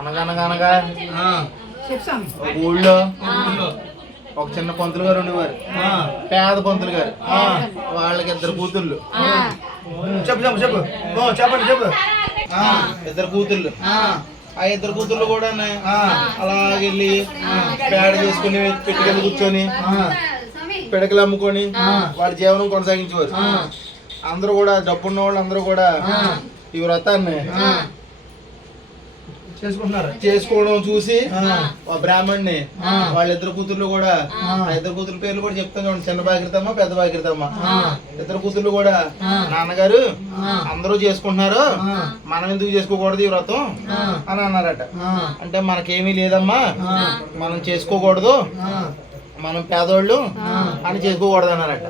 అనగనగా ఊళ్ళో ఒక చిన్న పంతులు గారు ఉండేవారు, పేద పంతులు గారు. వాళ్ళకి ఇద్దరు కూతుళ్ళు. ఇద్దరు కూతుళ్ళు. ఆ ఇద్దరు కూతుళ్ళు కూడా అలాగెళ్ళి పేడ చేసుకుని పెట్టుకెళ్ళి కూర్చొని పిడకలు అమ్ముకొని వాళ్ళ జీవనం కొనసాగించేవారు. అందరూ కూడా డబ్బున్న వాళ్ళు అందరూ కూడా ఈ వ్రతాన్ని చేసుకోవడం చూసి బ్రాహ్మణ్ణి వాళ్ళిద్దరు కూతుర్లు కూడా, ఆ ఇద్దరు కూతురు పేర్లు కూడా చెప్తాను చూడండి, చిన్న బాకిరితమ్మ, పెద్ద బాకిరితమ్మ. ఇద్దరు కూతుర్లు కూడా, నాన్నగారు అందరూ చేసుకుంటున్నారు, మనం ఎందుకు చేసుకోకూడదు ఈ వ్రతం అని అన్నారట. అంటే మనకేమీ లేదమ్మా, మనం చేసుకోకూడదు, మనం పేదోళ్ళు అని చేసుకోకూడదు అన్నారట.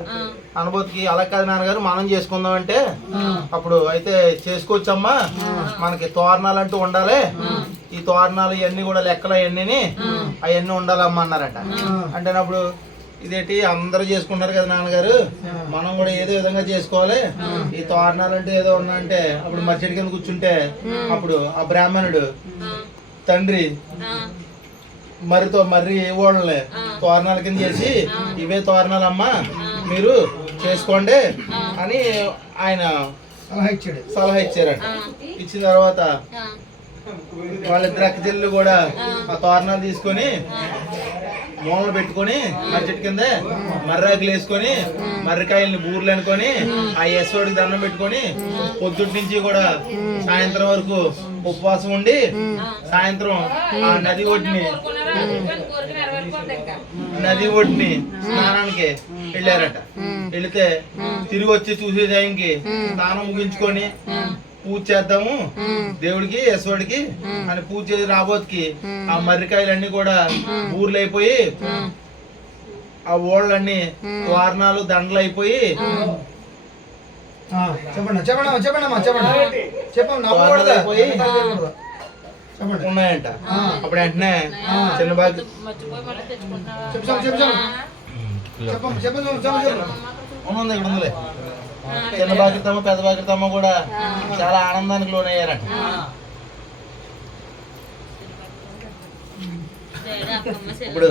అనుభూతికి అలా కాదు నాన్నగారు, మనం చేసుకుందాం అంటే అప్పుడు అయితే చేసుకోవచ్చమ్మా, మనకి తోరణాలు అంటూ ఉండాలి, ఈ తోరణాలు ఇవన్నీ కూడా లెక్కలు అవన్నీ అవన్నీ ఉండాలమ్మా అన్నారట. అంటే అప్పుడు ఇదేంటి అందరూ చేసుకుంటారు కదా నాన్నగారు, మనం కూడా ఏదో విధంగా చేసుకోవాలి, ఈ తోరణాలు అంటే ఏదో ఉన్నా అంటే అప్పుడు మర్చెడి కింద కూర్చుంటే అప్పుడు ఆ బ్రాహ్మణుడు తండ్రి మర్రి వాళ్ళని తోరణాల కింద చేసి, ఇవే తోరణాలమ్మా మీరు చేసుకోండి అని ఆయన సలహా ఇచ్చారట. ఇచ్చిన తర్వాత వాళ్ళిద్దరు అక్కచెల్లు కూడా ఆ తోరణాలు తీసుకొని మూలలు పెట్టుకొని మర్రి చెట్టు కింద మర్రాకులు వేసుకొని మర్రికాయల్ని బూర్లు అనుకొని ఆ యశోడికి దండం పెట్టుకొని పొద్దుటి నుంచి కూడా సాయంత్రం వరకు ఉపవాసం ఉండి సాయంత్రం ఆ నది ఒడ్డుని స్నానానికి వెళ్ళారట. వెళితే తిరిగి వచ్చి చూసే టైంకి స్నానం ముగించుకొని పూజ చేద్దాము దేవుడికి యశోడికి అని పూజ చేసి రాబోతుకి ఆ మర్రికాయలన్నీ కూడా బూర్లు అయిపోయి ఆ ఓళ్ళన్నీ వారణాలు దండలు అయిపోయి ఉన్నాయంట. అప్పుడు వెంటనే చిన్న బాగా ఉంది, ఇక్కడ ఉందిలే. చిన్న బాకితమ్మ పెద్ద బాకితమ్మ కూడా చాలా ఆనందానికి లోనయ్యారట. ఇప్పుడు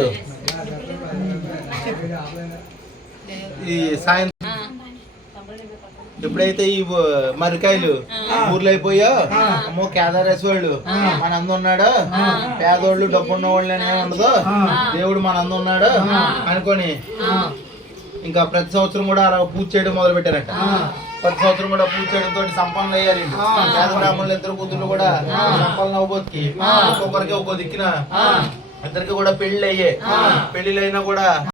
ఈ సాయంత్రం ఎప్పుడైతే ఈ మర్రికాయలు ఊర్లు అయిపోయా, అమ్మో కేదారేశ్వరుడు మన అందు ఉన్నాడు, పేదోళ్ళు డబ్బున్న వాళ్ళు ఏమి ఉండదు, దేవుడు మన అందు ఉన్నాడు అనుకొని ఇంకా ప్రతి సంవత్సరం కూడా అలా పూజ చేయడం మొదలు పెట్టారట. ప్రతి సంవత్సరం కూడా పూజ చేయడం తోటి సంపన్నులు అయ్యారు. పేద బ్రాహ్మణులు ఇద్దరు కూతుళ్ళు కూడా సంపన్నులు అవ్వబోతుకి ఒక్కొక్కరికి ఒక్కో దిక్కిన ఇద్దరికి కూడా పెళ్లి అయ్యే. పెళ్లిళ్ళు అయినా కూడా